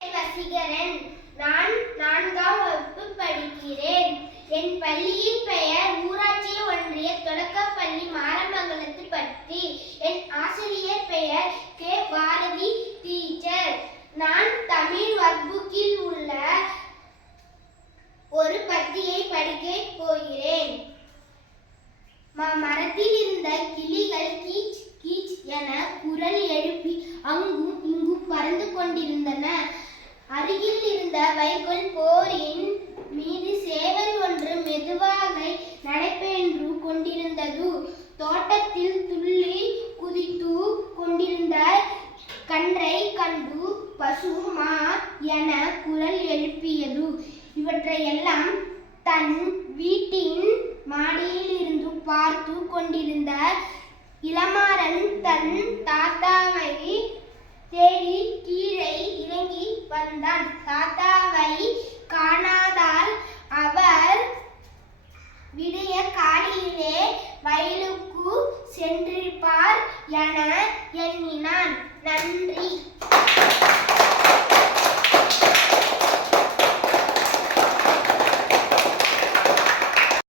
வசீகரன். நான் 4ஆம் வகுப்பு படிக்கிறேன். என் பள்ளியின் பெயர் ஊராட்சி ஒன்றிய தொடக்கப்பள்ளி மாரமங்கலத்துப்பட்டி. என் ஆசிரியர் பெயர் கே. பாரதி டீச்சர். நான் தமிழ் வர்க்புக்கில் உள்ள ஒரு பத்தியை படிக்கப் போகிறேன். மரத்தில் இருந்த கிளிகள் கீச் கீச் என குரல் எழுப்பி அங்கும் இங்கும் பறந்து கொண்டிருந்தன. அருகில் இருந்த வைக்கோல் போரின் மீது சேவல் ஒன்று மெதுவாக நடைபெற்று கொண்டிருந்தது. தோட்டத்தில் துள்ளி குதித்து கொண்டிருந்த கன்றை கண்டு பசு மா என குரல் எழுப்பியது. இவற்றையெல்லாம் தன் வீட்டின் மாடியில் இருந்து பார்த்து கொண்டிருந்த இளமாறன் தன் தாத்தாவை தேடி கீழே இறங்கி வந்தான். தாத்தாவை காணாதால் அவர் விடிய காலையிலே வயலுக்கு சென்றிருப்பார் என எண்ணினான். நன்றி.